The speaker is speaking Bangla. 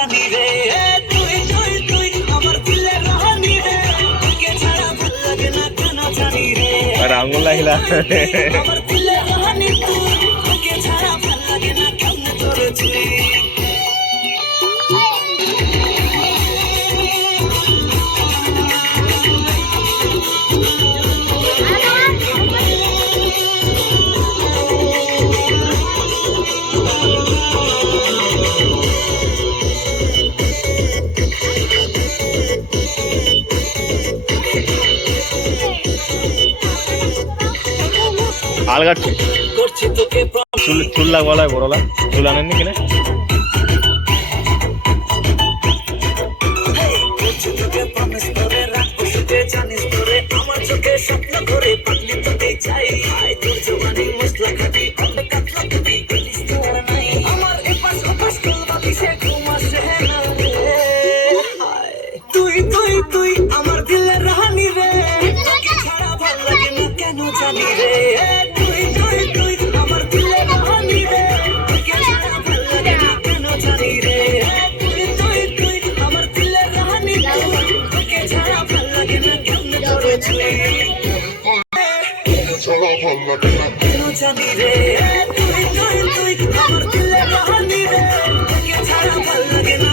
জানি রে তুই তুই তুই আমার দিলে রাহানি রে তোকে ছাড়া ভাল লাগে না কেন জানি রে আর আঙুল লাগিলা আমার দিলে রাহানি তুই তোকে ছাড়া ভাল লাগে না কেমনে তোরে তুই আলগা করছি তোকে চুল লাগা বড়লা চুল আনেননি কিনে প্রমিস করে রাখবো সুখে জানিস তোরে আমার চোখে স্বপ্ন করে পাগলি তোকে চাই তোর জবানি মশলা খাবি অনেক কাতলা খাবি ইলিশ তোর নাই আমার এপাশ ওপাশ করবি সে ঘুম আসে না তুই তুই তুই আমার দিলের রাহানি রে তোকে ছাড়া ভাল লাগে না কেন জানি রে তুই তুই তুই আমার দিলের রাহানি রে তোকে ছাড়া ভাল লাগে না কেন জানি রে তুই তুই তুই আমার দিলের রাহানি তোকে ছাড়া ভাল লাগে না কেমনে তোরে ছুঁই কেন জানি রে তুই তুই তুই আমার দিলের রাহানি রে তোকে ছাড়া ভাল লাগে না